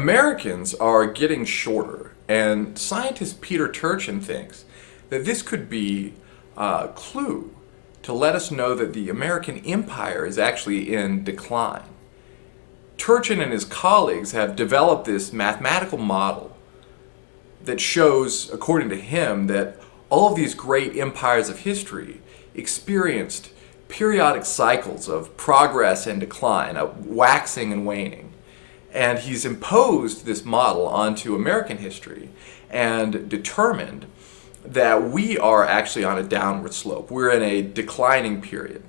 Americans are getting shorter, and scientist Peter Turchin thinks that this could be a clue to let us know that the American empire is actually in decline. Turchin and his colleagues have developed this mathematical model that shows, according to him, that all of these great empires of history experienced periodic cycles of progress and decline, of waxing and waning. And he's imposed this model onto American history and determined that we are actually on a downward slope. We're in a declining period.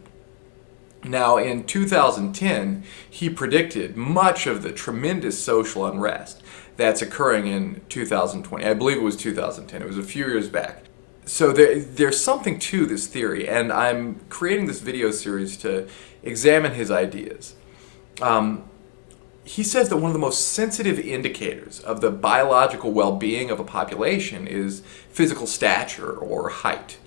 Now, in 2010, he predicted much of the tremendous social unrest that's occurring in 2020. I believe it was 2010. It was a few years back. So there's something to this theory, and I'm creating this video series to examine his ideas. He says that one of the most sensitive indicators of the biological well-being of a population is physical stature or height.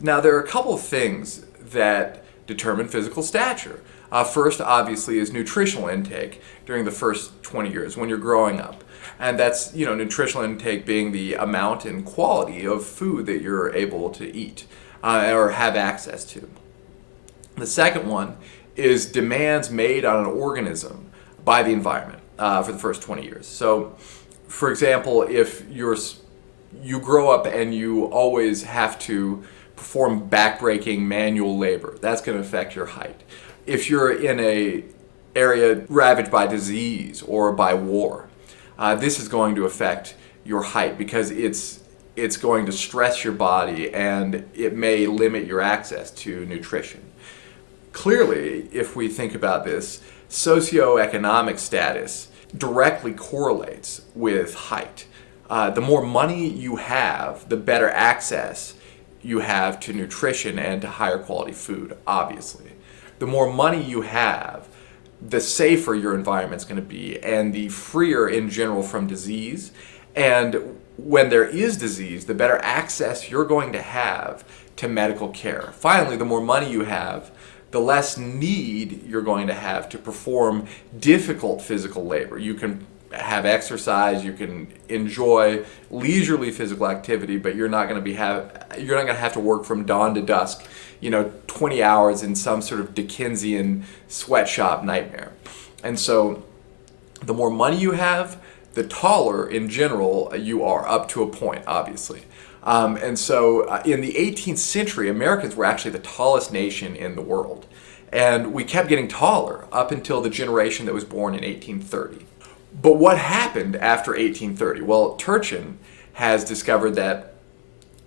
Now, there are a couple of things that determine physical stature. First, obviously, is nutritional intake during the first 20 years when you're growing up. And that's, nutritional intake being the amount and quality of food that you're able to eat or have access to. The second one is demands made on an organism by the environment for the first 20 years. So, for example, if you grow up and you always have to perform backbreaking manual labor, that's going to affect your height. If you're in an area ravaged by disease or by war, this is going to affect your height because it's going to stress your body and it may limit your access to nutrition. Clearly, if we think about this, socioeconomic status directly correlates with height. The more money you have, the better access you have to nutrition and to higher quality food, obviously. The more money you have, the safer your environment's going to be and the freer in general from disease. And when there is disease, the better access you're going to have to medical care. Finally, the more money you have, the less need you're going to have to perform difficult physical labor. You can have exercise, you can enjoy leisurely physical activity, but you're not going to have to work from dawn to dusk, 20 hours in some sort of Dickensian sweatshop nightmare. And so the more money you have, the taller in general you are, up to a point, obviously. And so in the 18th century, Americans were actually the tallest nation in the world. And we kept getting taller up until the generation that was born in 1830. But what happened after 1830? Well, Turchin has discovered that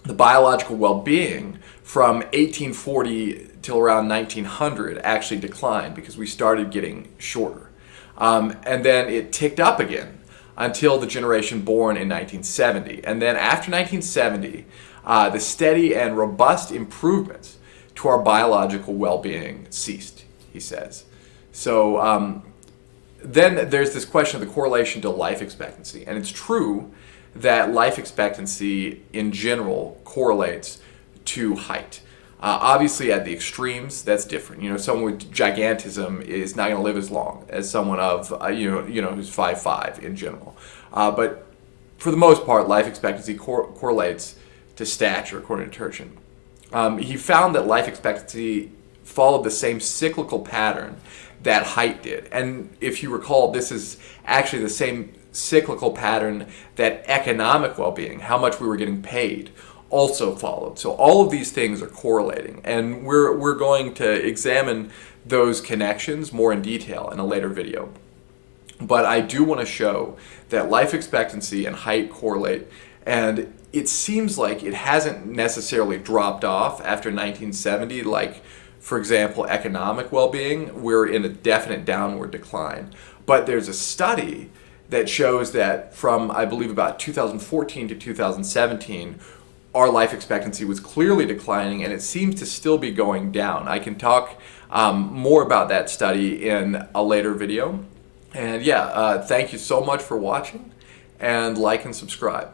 the biological well-being from 1840 till around 1900 actually declined because we started getting shorter. And then it ticked up again until the generation born in 1970. And then after 1970, the steady and robust improvements to our biological well-being ceased, he says. So then there's this question of the correlation to life expectancy. And it's true that life expectancy in general correlates to height. Obviously, at the extremes, that's different. Someone with gigantism is not going to live as long as someone of, who's 5'5" in general. But for the most part, life expectancy correlates to stature, according to Turchin. He found that life expectancy followed the same cyclical pattern that height did. And if you recall, this is actually the same cyclical pattern that economic well-being, how much we were getting paid, also followed. So all of these things are correlating, and we're going to examine those connections more in detail in a later video. But I do want to show that life expectancy and height correlate, and it seems like it hasn't necessarily dropped off after 1970, like, for example, economic well-being. We're in a definite downward decline. But there's a study that shows that from, I believe, about 2014 to 2017, our life expectancy was clearly declining, and it seems to still be going down. I can talk more about that study in a later video. And thank you so much for watching, and like and subscribe.